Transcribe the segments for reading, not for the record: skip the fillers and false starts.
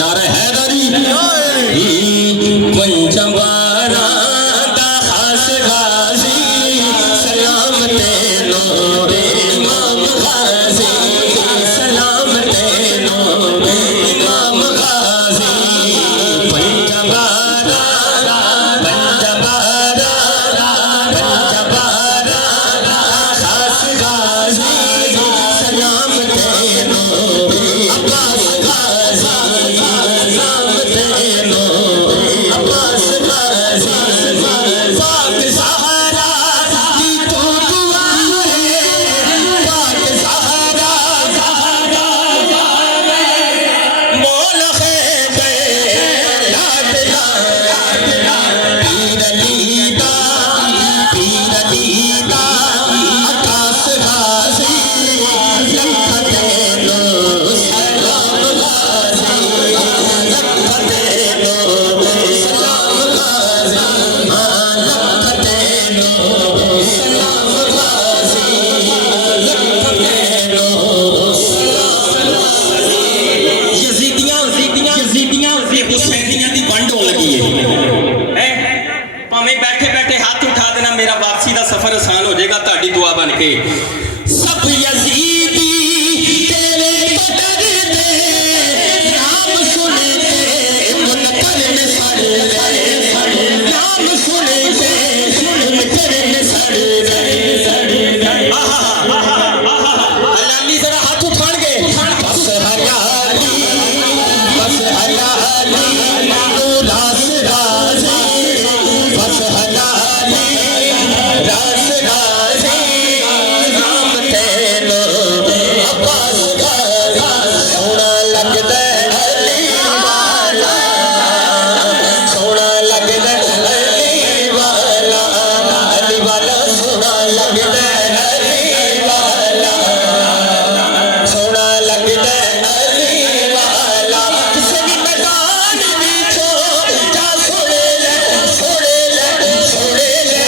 नारे हैदरी पंचबारा दा खास गाजी सलाम तेनो इमाम गाजी सलाम तेनो इमाम गाजी पंचबारा खास गाजी सलाम तेनो अब्बास मेरा वापसी का सफर आसान हो जाएगा ताड़ी दुआ बन के सब यजीदी तेरे कदर दे नाम सुने के मुनकर में सड़ गए नाम सुने के मुनकर में सड़ गए हलाली जरा हाथ उठान के बस हलाली तू रास राजी बस हलाली रास गाजी नाम तेनो अब्बास गाजी सोना लगदा अली वाला सोना लगदा अली वाला सोना लगदा अली वाला सोना लगदा अली वाला किसी भी मैदान विच जा सोने ले सोने ले सोने ले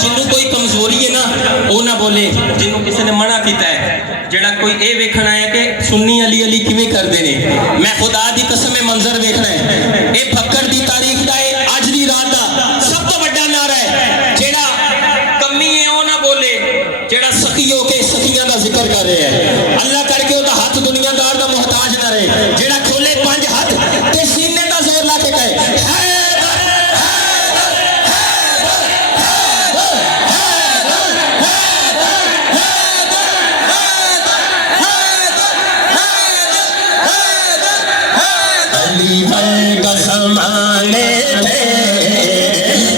जिन्हों कोई कमजोरी है ना वो ना बोले जिन्हों किसी ने मना किया है जेड़ा कोई ये वेखना है कि सुन्नी अली अली किवें करते हैं मैं खुदा दी कसम मंजर वेखना है ये फक्कर दी तारीख का अज दी रात का सब तो बड़ा नारा है जेड़ा कमी है वो ना बोले जेड़ा सखी हो के सखियां का जिक्र कर रहे हैं अल्लाह करके उसका हाथ दुनियादार का मोहताज ना रहे जेड़ा खोले 5 हाथ ते सीने का जोर ला के कहे ज़माने थे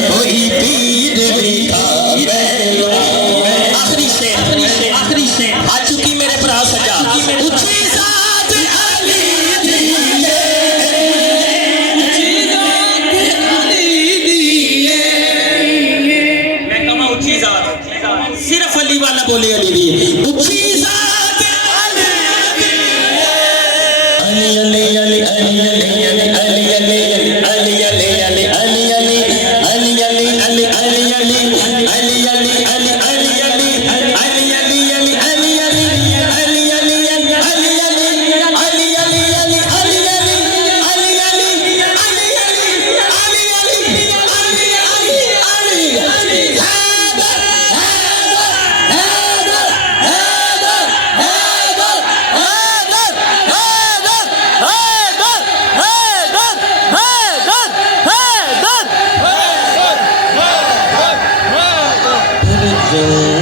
कोई पीर लिखा आखिरी से आ चुकी मेरे भरा सजा उच्ची ज़ात अली दिए मैं कमा उच्ची ज़ात सिर्फ अली वाला बोले अली दिए उच्ची ज़ात अली अली अली अली अली June.